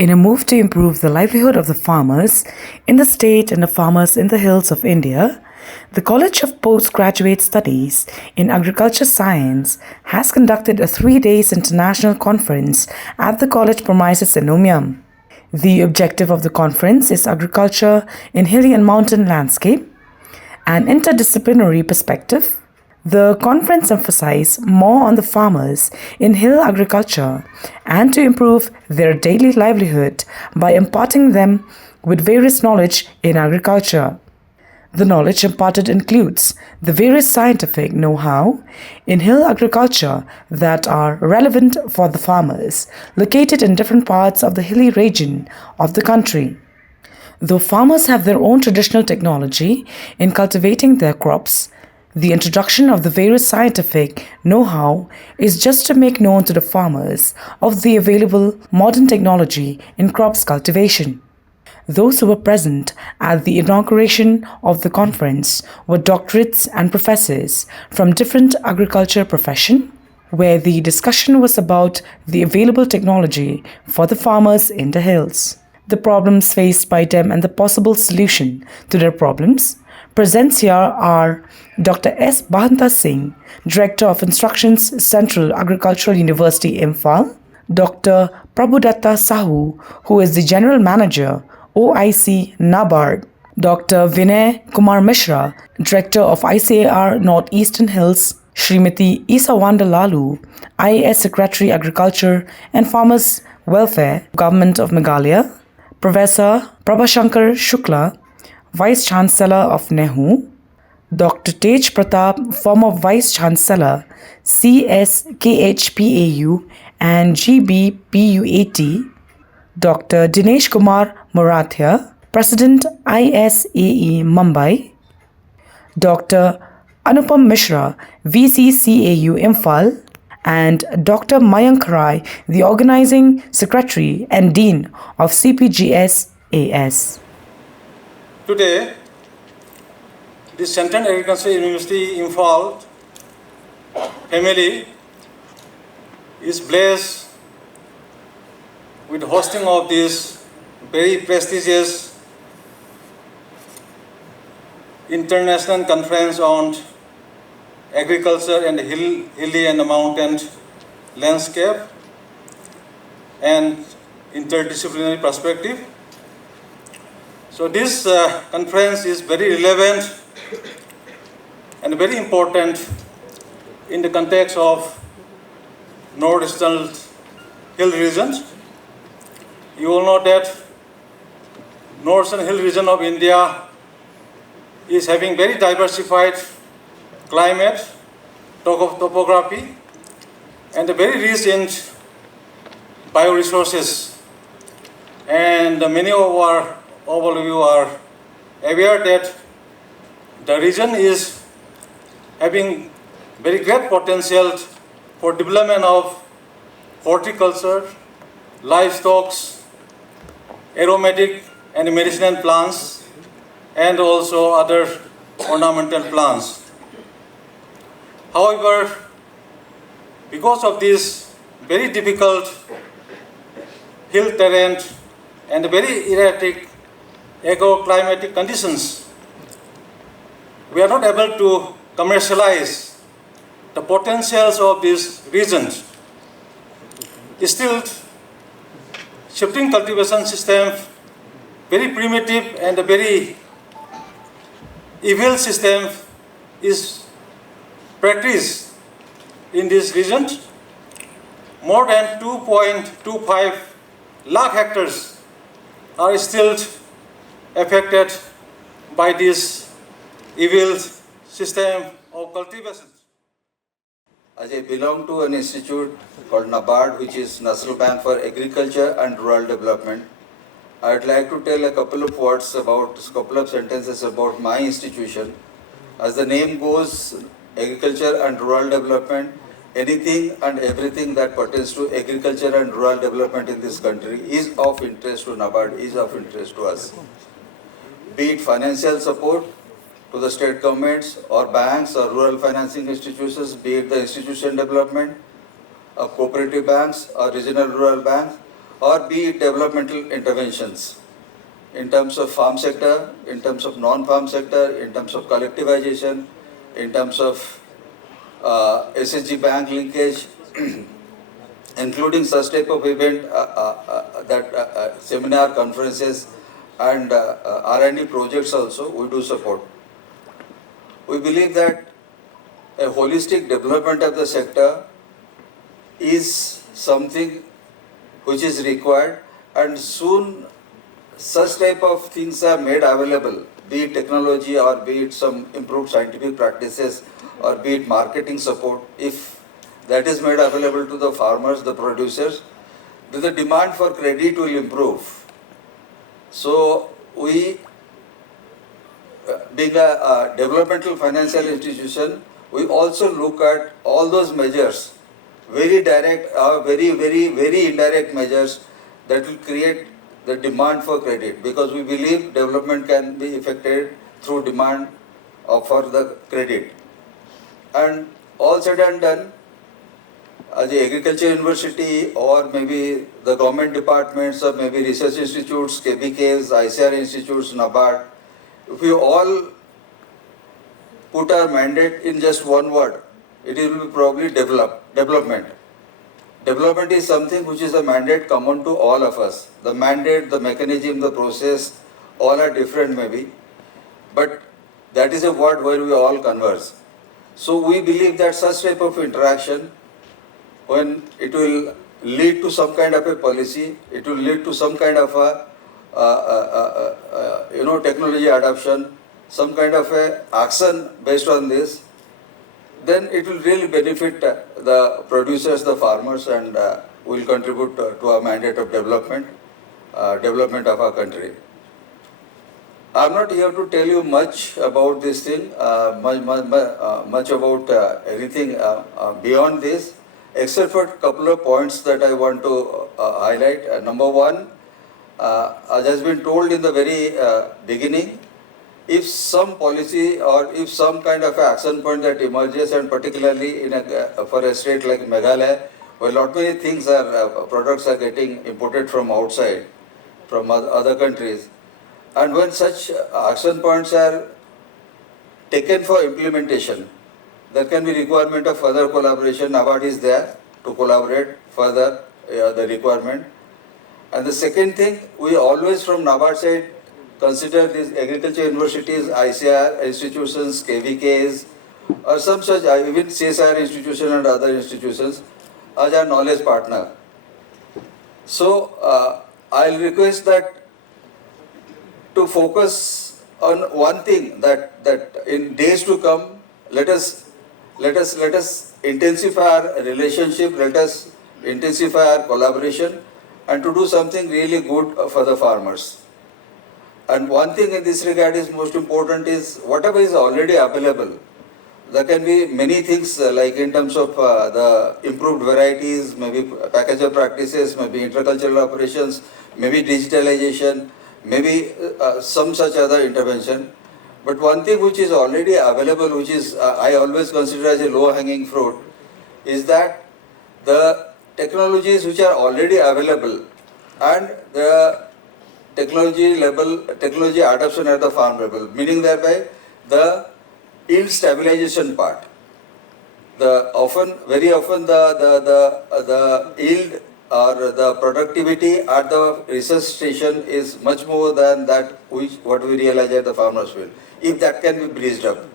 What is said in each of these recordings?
In a move to improve the livelihood of the farmers in the state and the farmers in the hills of India, the College of Postgraduate Studies in Agriculture Science has conducted a 3-day international conference at the college premises in Umiam. The objective of the conference is agriculture in hilly and mountain landscape, an interdisciplinary perspective. The conference emphasized more on the farmers in hill agriculture and to improve their daily livelihood by imparting them with various knowledge in agriculture. The knowledge imparted includes the various scientific know-how in hill agriculture that are relevant for the farmers located in different parts of the hilly region of the country. Though farmers have their own traditional technology in cultivating their crops, the introduction of the various scientific know-how is just to make known to the farmers of the available modern technology in crops cultivation. Those who were present at the inauguration of the conference were doctorates and professors from different agriculture profession, where the discussion was about the available technology for the farmers in the hills, the problems faced by them and the possible solution to their problems. Presents here are Dr. S. Bahanta Singh, Director of Instructions, Central Agricultural University, Imphal; Dr. Prabhudatta Sahu, who is the General Manager, OIC NABARD; Dr. Vinay Kumar Mishra, Director of ICAR Northeastern Hills; Srimati Isawanda Lalu, IAS Secretary Agriculture and Farmers Welfare, Government of Meghalaya; Professor Prabhashankar Shukla, Vice Chancellor of NEHU; Dr. Tej Pratap, former Vice Chancellor, CSKHPAU and GBPUAT; Dr. Dinesh Kumar Murathia, President ISAE Mumbai; Dr. Anupam Mishra, VCCAU Imphal; and Dr. Mayank Rai, the Organizing Secretary and Dean of CPGS AS. Today, the Central Agricultural University Imphal family is blessed with hosting of this very prestigious international conference on agriculture and hilly and mountain landscape and interdisciplinary perspective. So this conference is very relevant and very important in the context of northeastern hill regions. You all know that northern hill region of India is having very diversified climate, topography, and very rich in bioresources. And many of all of you are aware that the region is having very great potential for development of horticulture, livestock, aromatic and medicinal plants, and also other ornamental plants. However, because of this very difficult hill terrain and very erratic agroclimatic conditions, we are not able to commercialize the potentials of this region. Still, shifting cultivation system, very primitive and a very evil system is practiced in this region. More than 2.25 lakh hectares are still affected by this evil system of cultivation. As I belong to an institute called NABARD, which is National Bank for Agriculture and Rural Development, I would like to tell a couple of words about, a couple of sentences about my institution. As the name goes, agriculture and rural development, anything and everything that pertains to agriculture and rural development in this country is of interest to NABARD, is of interest to us. Be it financial support to the state governments or banks or rural financing institutions, be it the institution development, cooperative banks or regional rural banks, or be it developmental interventions in terms of farm sector, in terms of non-farm sector, in terms of collectivization, in terms of SSG bank linkage, including such type of event, seminar, conferences, and R&D projects also we do support. We believe that a holistic development of the sector is something which is required, and soon such type of things are made available, be it technology or be it some improved scientific practices or be it marketing support. If that is made available to the farmers, the producers, then the demand for credit will improve. So we, being a developmental financial institution, we also look at all those measures, very direct or very indirect measures that will create the demand for credit, because we believe development can be effected through demand for the credit. And all said and done, as the agriculture university or maybe the government departments or maybe research institutes, KBKs, ICR institutes, NABARD, if we all put our mandate in just one word, it will be probably development. Development is something which is a mandate common to all of us. The mandate, the mechanism, the process, all are different maybe, but that is a word where we all converse. So we believe that such type of interaction, when it will lead to some kind of a policy, it will lead to some kind of a technology adoption, some kind of a action based on this, then it will really benefit the producers, the farmers, and will contribute to our mandate of development of our country. I'm not here to tell you much about this thing, much about anything beyond this, except for a couple of points that I want to highlight. Number one, as has been told in the very beginning, if some policy or if some kind of action point that emerges, and particularly for a state like Meghalaya, where lot many things products are getting imported from outside, from other countries, and when such action points are taken for implementation, there can be requirement of further collaboration. NABARD is there to collaborate further the requirement. And the second thing, we always from NABARD side consider these agriculture universities, ICR institutions, KVKs, or some such, even CSIR institution and other institutions as our knowledge partner. So I'll request that to focus on one thing, that in days to come, let us intensify our relationship, let us intensify our collaboration, and to do something really good for the farmers. And one thing in this regard is most important is whatever is already available. There can be many things like in terms of the improved varieties, maybe package of practices, maybe intercultural operations, maybe digitalization, maybe some such other intervention. But one thing which is already available, which is I always consider as a low-hanging fruit, is that the technologies which are already available and the technology adoption at the farm level, meaning thereby the yield stabilization part. Very often the yield or the productivity at the research station is much more than that what we realize at the farmer's field. If that can be bridged up,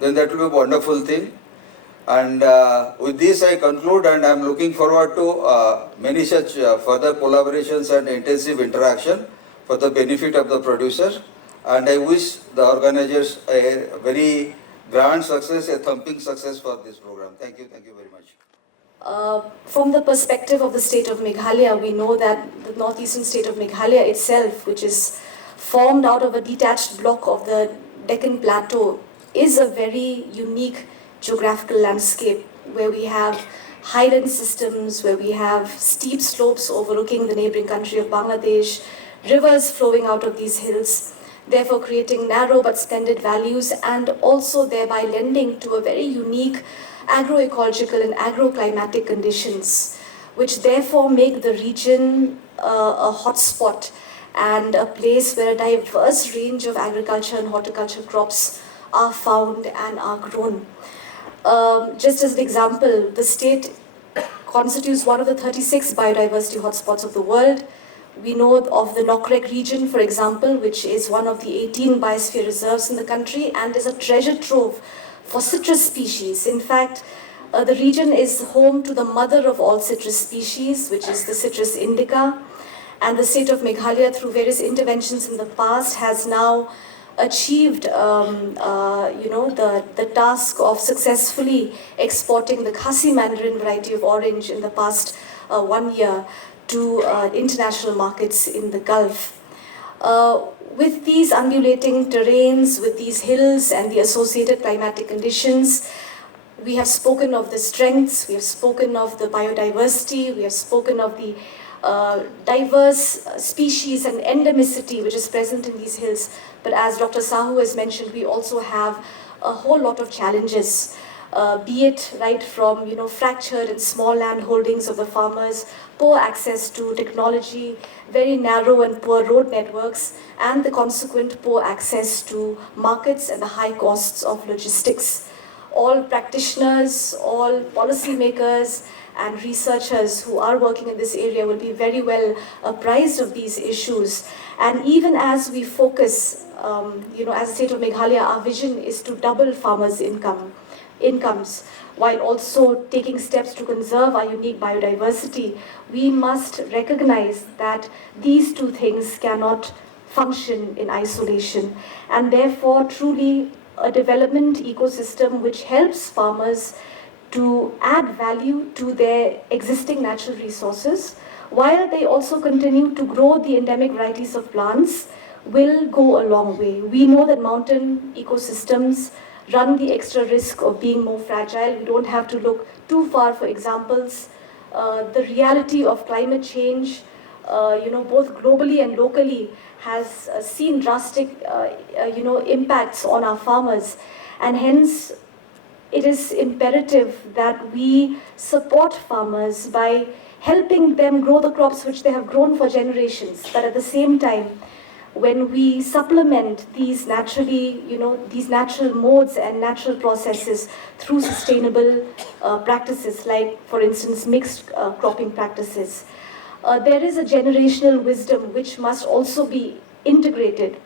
then that will be a wonderful thing. And with this I conclude, and I am looking forward to many such further collaborations and intensive interaction for the benefit of the producers. And I wish the organizers a very grand success, a thumping success for this program. Thank you very much. From the perspective of the state of Meghalaya, we know that the northeastern state of Meghalaya itself, which is formed out of a detached block of the Deccan Plateau, is a very unique geographical landscape where we have highland systems, where we have steep slopes overlooking the neighboring country of Bangladesh, rivers flowing out of these hills, therefore creating narrow but splendid valleys, and also thereby lending to a very unique agroecological and agroclimatic conditions which therefore make the region a hotspot and a place where a diverse range of agriculture and horticulture crops are found and are grown. Just as an example, the state constitutes one of the 36 biodiversity hotspots of the world. We know of the Nokrek region, for example, which is one of the 18 biosphere reserves in the country and is a treasure trove for citrus species. In fact, the region is home to the mother of all citrus species, which is the Citrus indica. And the state of Meghalaya, through various interventions in the past, has now achieved the task of successfully exporting the Khasi Mandarin variety of orange in the past 1 year to international markets in the Gulf. With these undulating terrains, with these hills and the associated climatic conditions, we have spoken of the strengths, we have spoken of the biodiversity, we have spoken of the diverse species and endemicity which is present in these hills. But as Dr. Sahu has mentioned, we also have a whole lot of challenges, be it right from fractured and small land holdings of the farmers, poor access to technology, very narrow and poor road networks, and the consequent poor access to markets and the high costs of logistics. All practitioners, all policymakers, and researchers who are working in this area will be very well apprised of these issues. And even as we focus, as the state of Meghalaya, our vision is to double farmers' incomes, while also taking steps to conserve our unique biodiversity. We must recognize that these two things cannot function in isolation, and therefore truly a development ecosystem which helps farmers to add value to their existing natural resources, while they also continue to grow the endemic varieties of plants, will go a long way. We know that mountain ecosystems run the extra risk of being more fragile. We don't have to look too far for examples. The reality of climate change, both globally and locally, has seen drastic, impacts on our farmers, and hence it is imperative that we support farmers by helping them grow the crops which they have grown for generations. But at the same time, when we supplement these these natural modes and natural processes through sustainable practices, like, for instance, mixed cropping practices, there is a generational wisdom which must also be integrated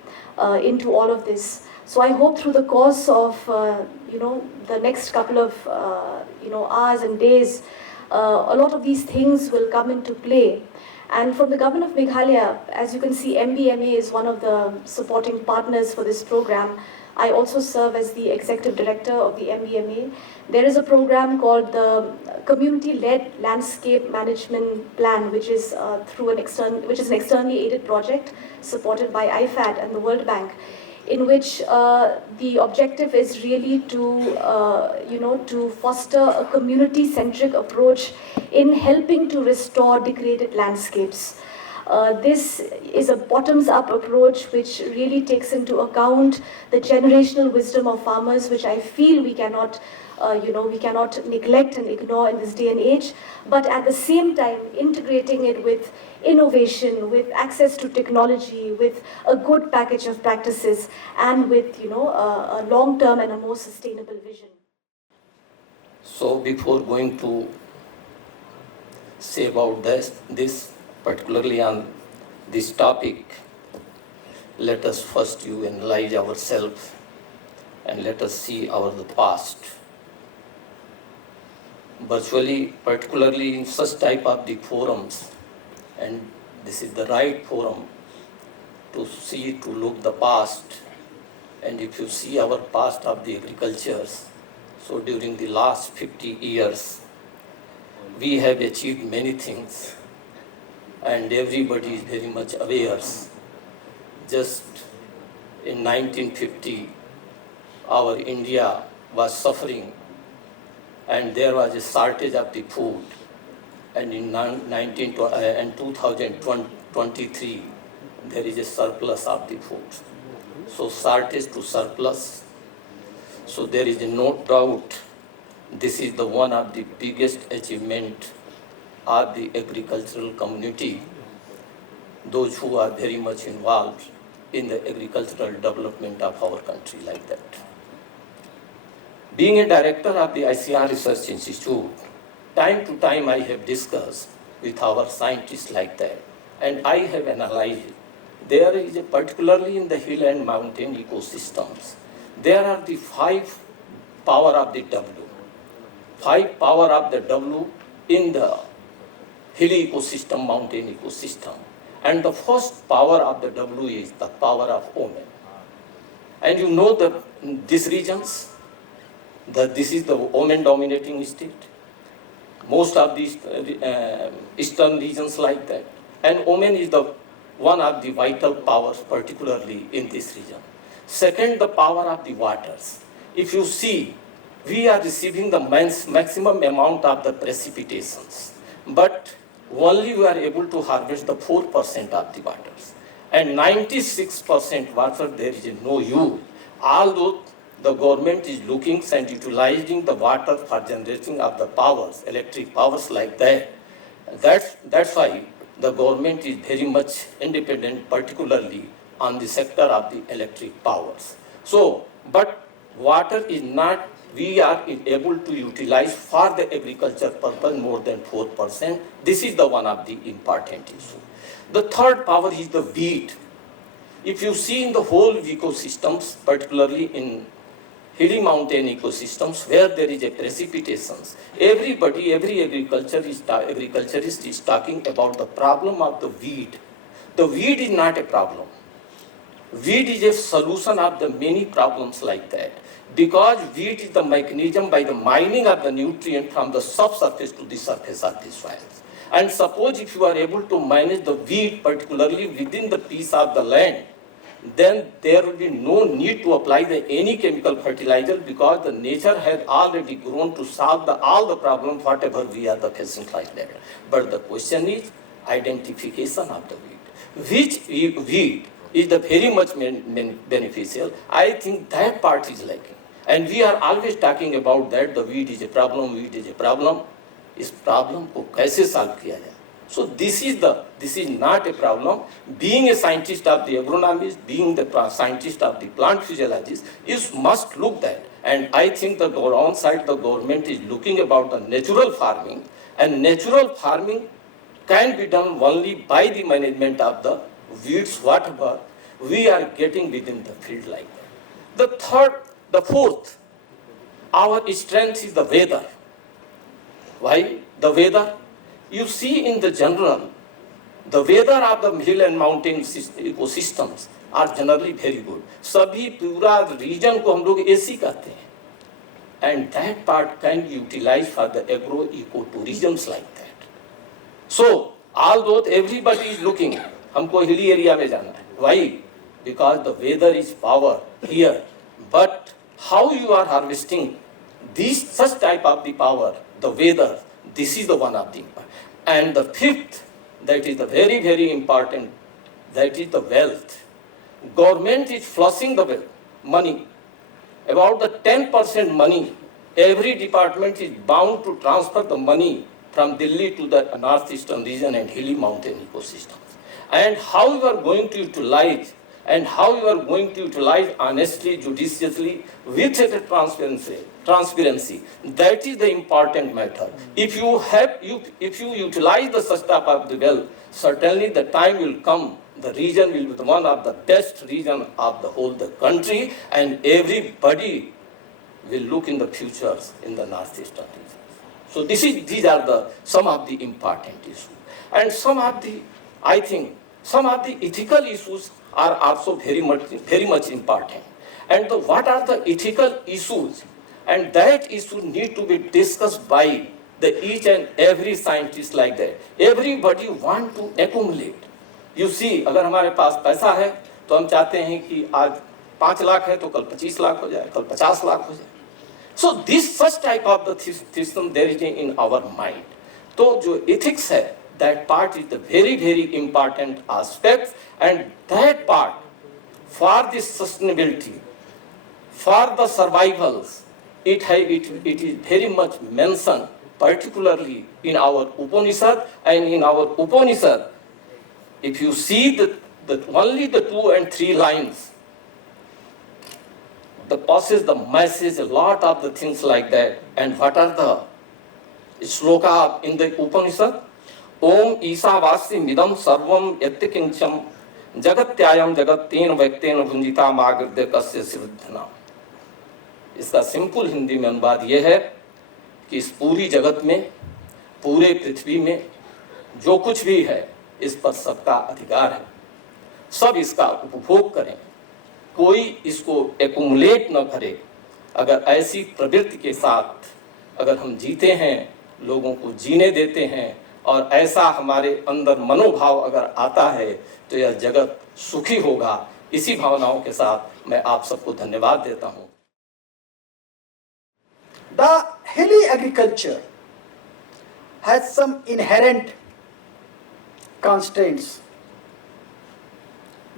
into all of this. So I hope through the course of the next couple of hours and days, a lot of these things will come into play. And from the government of Meghalaya, as you can see, MBMA is one of the supporting partners for this program. I also serve as the executive director of the MBMA. There is a program called the Community-Led Landscape Management Plan, which is an externally aided project supported by IFAD and the World Bank, in which the objective is really to foster a community-centric approach in helping to restore degraded landscapes. This is a bottoms-up approach which really takes into account the generational wisdom of farmers, which I feel we cannot neglect and ignore in this day and age, but at the same time integrating it with innovation, with access to technology, with a good package of practices, and with a long-term and a more sustainable vision. So before going to say about this particularly on this topic, let us first analyze ourselves and let us see the past. Virtually, particularly in such type of the forums, and this is the right forum to look the past. And if you see our past of the agricultures, so during the last 50 years, we have achieved many things, and everybody is very much aware. Just in 1950, our India was suffering, and there was a shortage of the food. And in 2023, there is a surplus of the food. So shortage to surplus. So there is no doubt this is the one of the biggest achievement of the agricultural community, those who are very much involved in the agricultural development of our country like that. Being a director of the ICR Research Institute, time to time I have discussed with our scientists like that, and I have analyzed it. There is particularly in the hill and mountain ecosystems, there are the 5 power of the W. 5 power of the W in the hilly ecosystem, mountain ecosystem. And the first power of the W is the power of omen. And you know that these regions, this is the omen dominating state. Most of these eastern regions like that. And omen is the one of the vital powers, particularly in this region. Second, the power of the waters. If you see, we are receiving the maximum amount of the precipitations, but only we are able to harvest the 4% of the waters. And 96% water there is no use. Although the government is looking and utilizing the water for generating of the powers, electric powers like that. That's why the government is very much independent, particularly on the sector of the electric powers. So, but water is not, we are able to utilize for the agriculture purpose more than 4%. This is the one of the important issue. The third power is the wheat. If you see in the whole ecosystems, particularly in hilly mountain ecosystems where there is a precipitations, everybody, every agriculturist is talking about the problem of the weed. The weed is not a problem. Weed is a solution of the many problems like that. Because weed is the mechanism by the mining of the nutrient from the subsurface to the surface of the soils. And suppose if you are able to manage the weed, particularly within the piece of the land, then there will be no need to apply any chemical fertilizer because the nature has already grown to solve all the problems whatever we are facing like that. But the question is identification of the weed. Which weed is the very much beneficial? I think that part is lacking. And we are always talking about that the weed is a problem, weed is a problem. इस problem को कैसे solve किया जाए? So this is not a problem. Being a scientist of the agronomist, being the scientist of the plant physiologist, you must look that. And I think the on side the government is looking about the natural farming, and natural farming can be done only by the management of the weeds, whatever we are getting within the field like that. The fourth, our strength is the weather. Why? The weather. You see in the general, the weather of the hill and mountain ecosystems are generally very good. सभी पूरा region को हम लोग AC कहते हैं. And that part can be utilized for the agro-ecotourisms like that. So, although everybody is looking, हमको hilly area में जाना है. Why? Because the weather is power here. But how you are harvesting such type of the power, the weather, this is the one of the important. And the fifth, that is the very, very important, that is the wealth. Government is flushing the wealth, money. About the 10% money, every department is bound to transfer the money from Delhi to the northeastern region and hilly mountain ecosystems. And how you are going to utilize, honestly, judiciously, with a transparency, that is the important matter. If you utilize the such type of the wealth, certainly the time will come, the region will be one of the best region of the whole the country, and everybody will look in the futures in the northeastern region. So these are some of the important issues. And some of the ethical issues are also very much important. And what are the ethical issues? And that issue need to be discussed by each and every scientist like that. Everybody want to accumulate. You see, अगर हमारे पास पैसा है, तो हम चाहते हैं कि आज 5 लाख है, तो कल 25 लाख हो जाए, कल 50 लाख हो जाए. So this such type of the system there is in our mind. तो जो ethics है, that part is the very, very important aspect, and that part for the sustainability, for the survivals, it is very much mentioned particularly in our Upanishad, and in our Upanishad, if you see only the 2 and 3 lines, the passes the message, a lot of the things like that. And what are the shloka in the Upanishad? Om Isavasi Midam Sarvam Yattikincham Jagatyayam Jagatin Vaktena Bhunjita Magradya Kasya Siddhana. इसका simple Hindi में अनुवाद यह है कि इस पूरी जगत में, पूरे पृथ्वी में जो कुछ भी है, इस पर सबका अधिकार है, सब इसका उपभोग करें, कोई इसको एक्युमुलेट न करे। अगर ऐसी प्रवृत्ति के साथ अगर हम जीते हैं, लोगों को जीने देते हैं, और ऐसा हमारे अंदर मनोभाव अगर आता है, तो यह जगत सुखी होगा। इसी भावनाओं के साथ मैं आप सबको धन्यवाद देता हूँ। The hilly agriculture has some inherent constraints.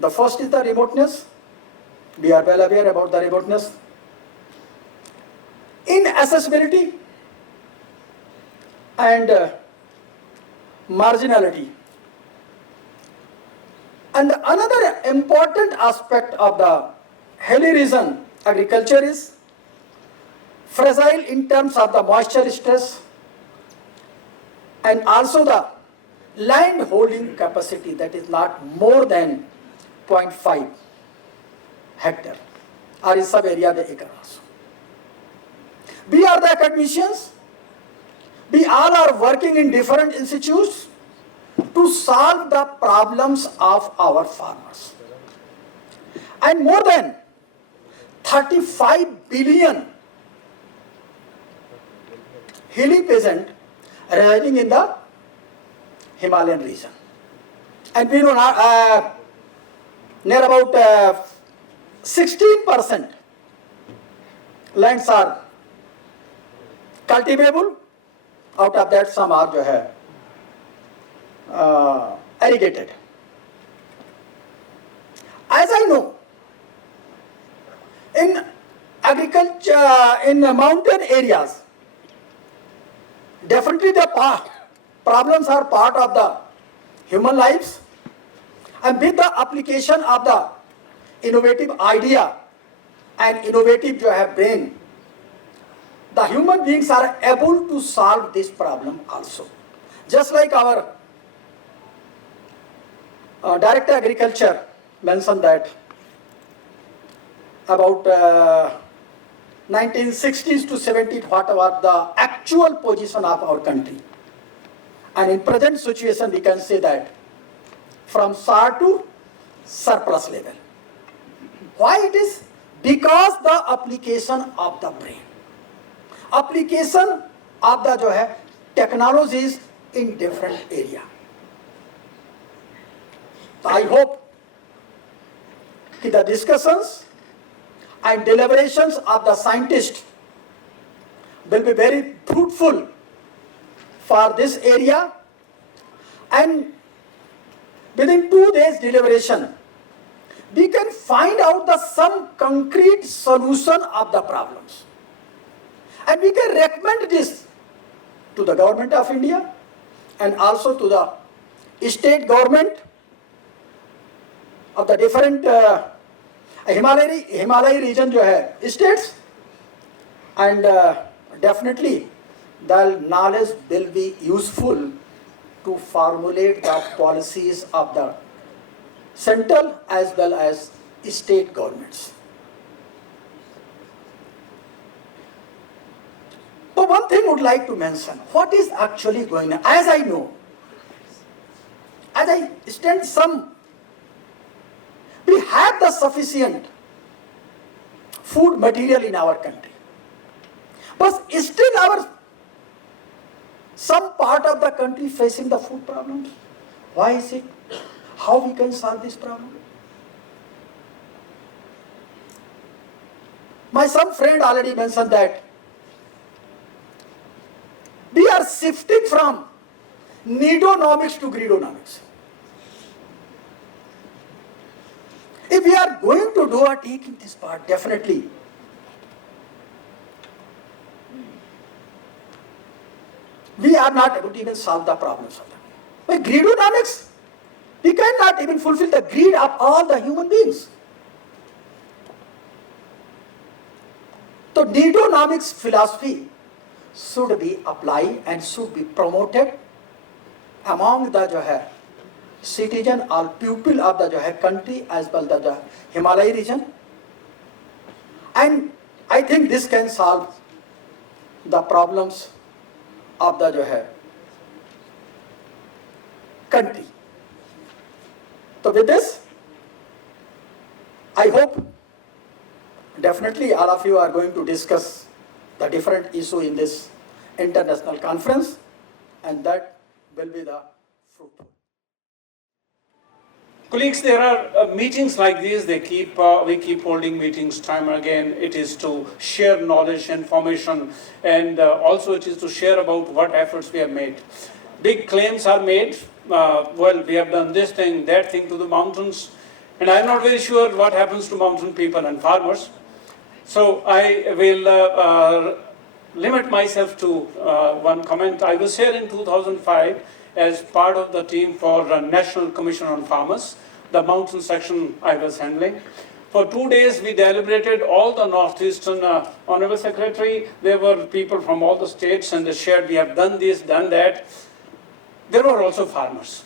The first is the remoteness. We are well aware about the remoteness. Inaccessibility and marginality. And another important aspect of the hilly region agriculture is fragile in terms of the moisture stress and also the land holding capacity, that is not more than 0.5 hectare or in some area the acre also. We are the academicians. We all are working in different institutes to solve the problems of our farmers. And more than 35 billion hilly peasant residing in the Himalayan region. And we know near about 16% lands are cultivable. Out of that, some are irrigated. As I know, in agriculture, in mountain areas, definitely the problems are part of the human lives, and with the application of the innovative idea and innovative brain, the human beings are able to solve this problem also. Just like our Director Agriculture mentioned that about 1960s to 70s, what was the actual position of our country. And in present situation, we can say that from SAR to surplus level. Why it is? Because the application of the brain. Application of the technologies in different area. I hope that the discussions and deliberations of the scientists will be very fruitful for this area, and within 2 days deliberation we can find out some concrete solution of the problems, and we can recommend this to the government of India and also to the state government of the different Himalaya region states, and definitely the knowledge will be useful to formulate the policies of the central as well as state governments. But one thing I would like to mention, what is actually going on? As I know, as I stand we have the sufficient food material in our country, but still some part of the country facing the food problems. Why is it? How we can solve this problem? My some friend already mentioned that we are shifting from needonomics to greedonomics. If we are going to do or take in this part, definitely we are not able to even solve the problems of them. By greedonomics, we cannot even fulfill the greed of all the human beings. So needonomics philosophy should be applied and should be promoted among the जो है citizen or people of the जो है country as well the Himalaya region, and I think this can solve the problems of the जो है country. So with this, I hope definitely all of you are going to discuss the different issue in this international conference, and that will be the fruitful. Colleagues, there are meetings like these. We keep holding meetings time and again. It is to share knowledge, information, and also it is to share about what efforts we have made. Big claims are made. Well, we have done this thing, that thing to the mountains, and I'm not very sure what happens to mountain people and farmers. So I will limit myself to one comment. I was here in 2005 as part of the team for National Commission on Farmers, the mountain section I was handling. For 2 days we deliberated all the northeastern, Honorable Secretary, there were people from all the states and they shared, we have done this, done that. There were also farmers.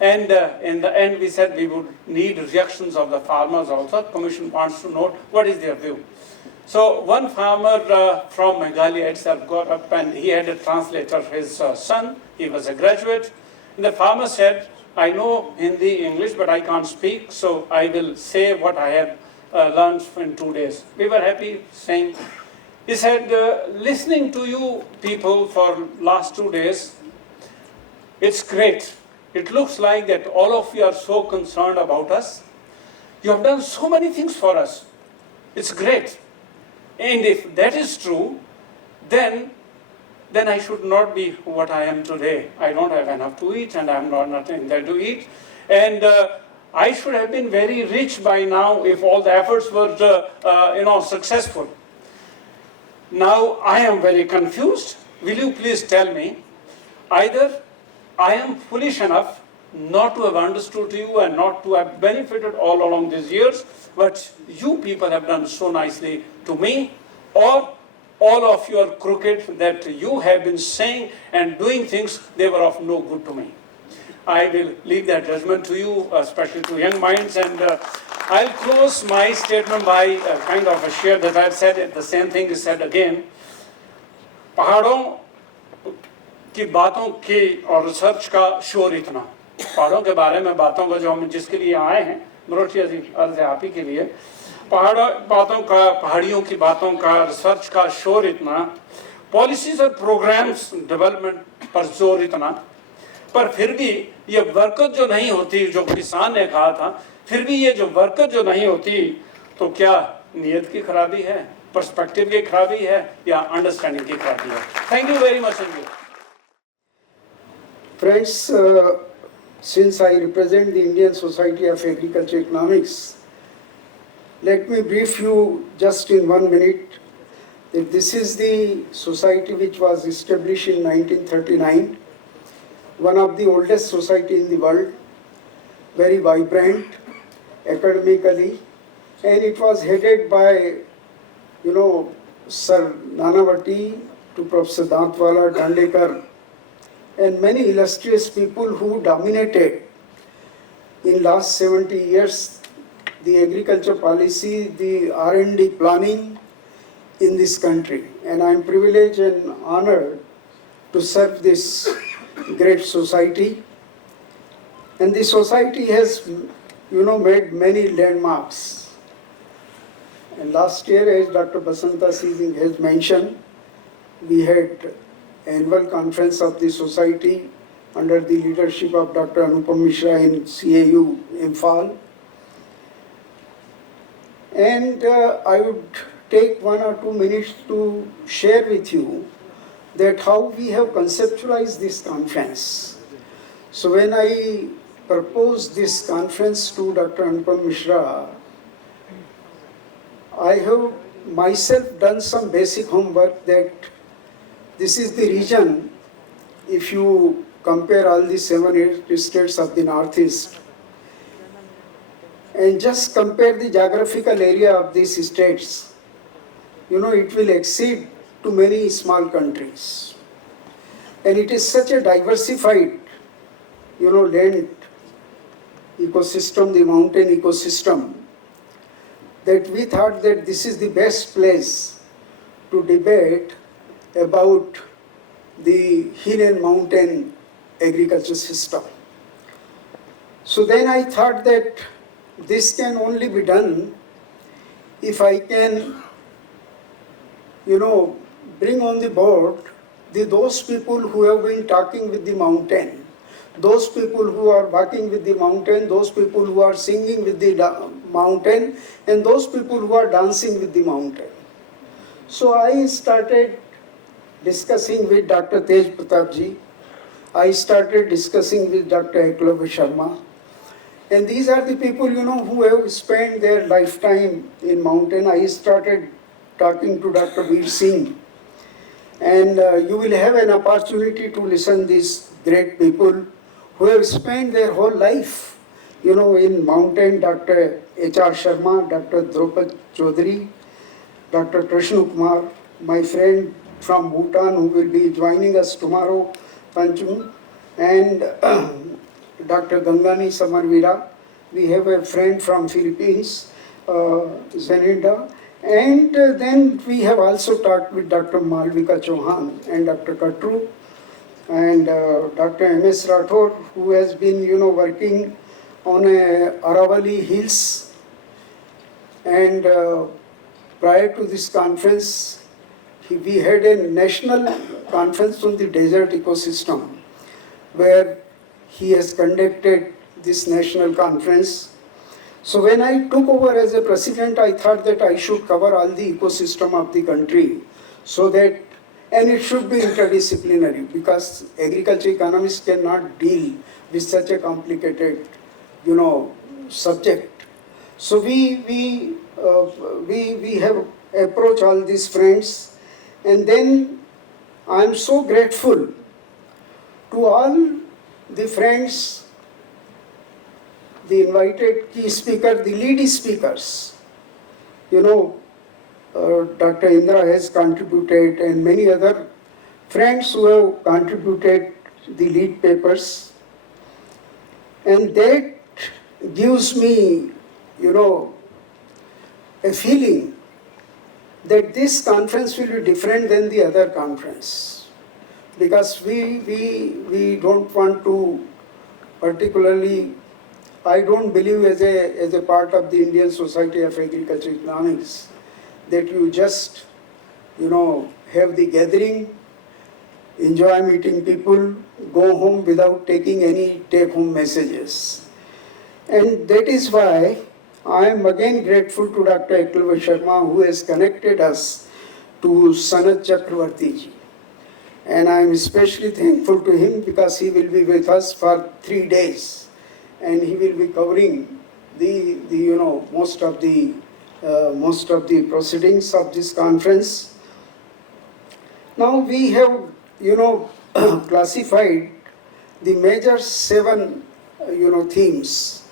And in the end we said we would need reactions of the farmers also. Commission wants to know what is their view. So one farmer from Meghalaya itself got up and he had a translator, his son, he was a graduate. And the farmer said, I know Hindi, English, but I can't speak, so I will say what I have learned in 2 days. We were happy saying, he said, listening to you people for last 2 days, it's great. It looks like that all of you are so concerned about us. You have done so many things for us. It's great. And if that is true, then I should not be what I am today. I don't have enough to eat and I'm not nothing there to eat. And I should have been very rich by now if all the efforts were successful. Now I am very confused. Will you please tell me, either I am foolish enough not to have understood you and not to have benefited all along these years, but you people have done so nicely to me, or all of you are crooked, that you have been saying and doing things, they were of no good to me. I will leave that judgment to you, especially to young minds, and I'll close my statement by kind of a share that I've said. The same thing is said again. पहाड़ों की बातों की और research का शोर इतना, पहाड़ों के बारे में बातों का जो हम जिसके लिए आए हैं, मरोटिया जी अर्ज है आप ही के लिए, पहाड़ियों की बातों का रिसर्च का शोर इतना, पॉलिसीज और प्रोग्राम्स डेवलपमेंट पर जोर इतना, पर फिर भी ये बरकत जो नहीं होती, जो किसान ने कहा था, फिर भी ये जो बरकत जो नहीं होती, तो क्या नीयत की खराबी है, पर्सपेक्टिव की खराबी है, या अंडरस्टैंडिंग की खराबी है? Thank you very much India. Friends, since I represent the Indian Society of Agriculture Economics, let me brief you just in 1 minute that this is the society which was established in 1939, one of the oldest society in the world, very vibrant academically, and it was headed by, Sir Nanavati to Professor Dantwala, Dandekar, and many illustrious people who dominated in last 70 years the agriculture policy, the R&D planning in this country. And I am privileged and honored to serve this great society. And the society has, made many landmarks. And last year, as Dr. Basanta Singh has mentioned, we had annual conference of the society under the leadership of Dr. Anupam Mishra in CAU, Imphal. And I would take 1 or 2 minutes to share with you that how we have conceptualized this conference. So when I proposed this conference to Dr. Anupam Mishra, I have myself done some basic homework that this is the region if you compare all the 7 8 states of the Northeast and just compare the geographical area of these states, it will exceed to many small countries. And it is such a diversified, land ecosystem, the mountain ecosystem, that we thought that this is the best place to debate about the hill and mountain agriculture system. So then I thought that this can only be done if I can, bring on the board those people who have been talking with the mountain, those people who are walking with the mountain, those people who are singing with the mountain, and those people who are dancing with the mountain. So I started discussing with Dr. Tej Pratap ji. I started discussing with Dr. Eklavya Sharma. And these are the people, who have spent their lifetime in mountain. I started talking to Dr. Veer Singh. And you will have an opportunity to listen these great people who have spent their whole life, in mountain. Dr. H.R. Sharma, Dr. Draupad Chaudhary, Dr. Krishna Kumar, my friend from Bhutan who will be joining us tomorrow, Pancham, and Dr. Gangani Samarvira. We have a friend from Philippines, Zeninda. And then we have also talked with Dr. Malvika Chauhan and Dr. Katru and Dr. M.S. Rathore, who has been, working on Aravali Hills. And prior to this conference, we had a national conference on the desert ecosystem, where he has conducted this national conference. So when I took over as a president, I thought that I should cover all the ecosystem of the country, so that, and it should be interdisciplinary, because agriculture economists cannot deal with such a complicated, subject. So we have approached all these friends, and then I am so grateful to all the friends, the invited key speaker, the lead speakers. Dr. Indra has contributed, and many other friends who have contributed the lead papers. And that gives me, a feeling that this conference will be different than the other conference. Because we don't want to particularly, I don't believe as a part of the Indian Society of Agriculture Economics that you just, have the gathering, enjoy meeting people, go home without taking any take-home messages. And that is why I am again grateful to Dr. Eklavya Sharma, who has connected us to Sanat Chakravarti ji. And I am especially thankful to him because he will be with us for 3 days. And he will be covering the most of the proceedings of this conference. Now we have classified the major 7 themes.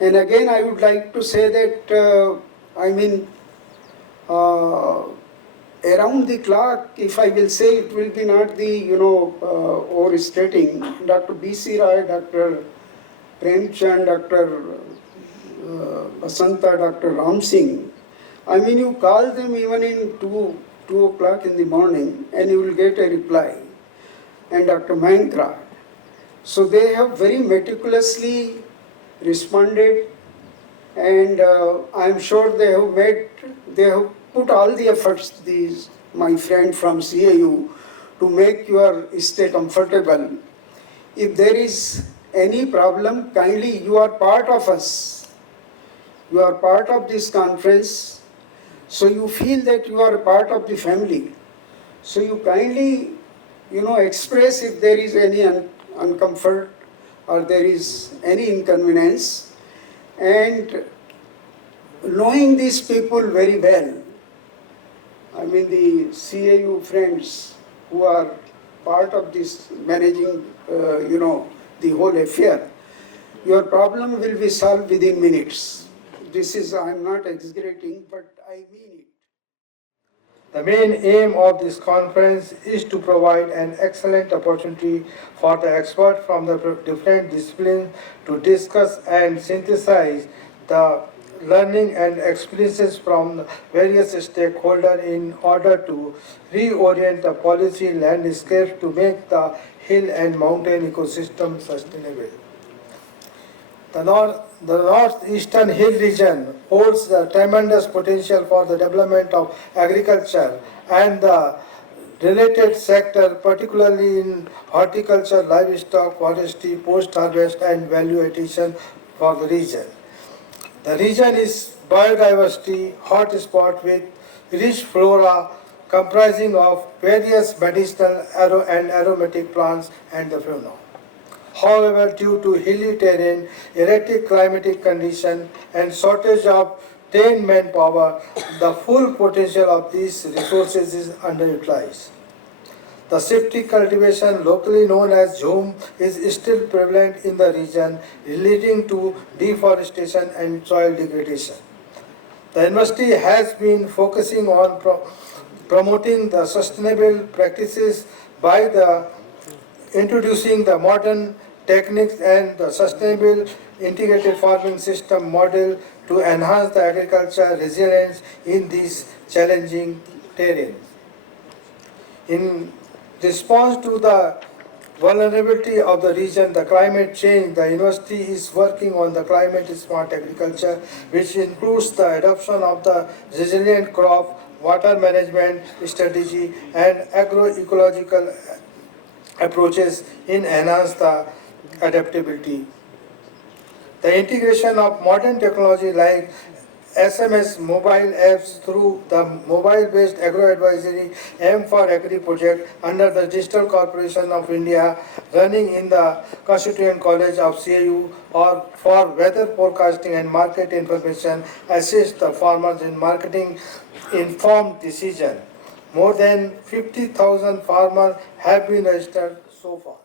And again I would like to say that around the clock, if I will say, it will be not the overstating. Dr. B.C. Rai, Dr. Premchand, Dr. Basanta, Dr. Ram Singh, you call them even in 2 o'clock in the morning and you will get a reply. And Dr. Mankra. So they have very meticulously responded, and I am sure they have put all the efforts, my friend from CAU, to make your stay comfortable. If there is any problem, kindly, you are part of us. You are part of this conference, so you feel that you are a part of the family. So you kindly, express if there is any uncomfort or there is any inconvenience. And knowing these people very well, the CAU friends who are part of this managing, the whole affair, your problem will be solved within minutes. This is, I'm not exaggerating, but I mean it. The main aim of this conference is to provide an excellent opportunity for the experts from the different disciplines to discuss and synthesize the learning and experiences from the various stakeholders in order to reorient the policy landscape to make the hill and mountain ecosystem sustainable. The northeastern hill region holds the tremendous potential for the development of agriculture and the related sector, particularly in horticulture, livestock, forestry, post-harvest and value addition for the region. The region is biodiversity hotspot with rich flora comprising of various medicinal and aromatic plants and the fauna. However, due to hilly terrain, erratic climatic conditions, and shortage of trained manpower, the full potential of these resources is underutilized. The shifty cultivation, locally known as jhum, is still prevalent in the region, leading to deforestation and soil degradation. The university has been focusing on promoting the sustainable practices by introducing the modern techniques and the sustainable integrated farming system model to enhance the agriculture resilience in these challenging terrains. In response to the vulnerability of the region, the climate change, the university is working on the climate smart agriculture, which includes the adoption of the resilient crop, water management strategy, and agroecological approaches in enhance the adaptability. The integration of modern technology like SMS mobile apps through the mobile-based agro-advisory M for Agri project under the Digital Corporation of India running in the Constituent College of CAU or for weather forecasting and market information assist the farmers in marketing informed decision. More than 50,000 farmers have been registered so far.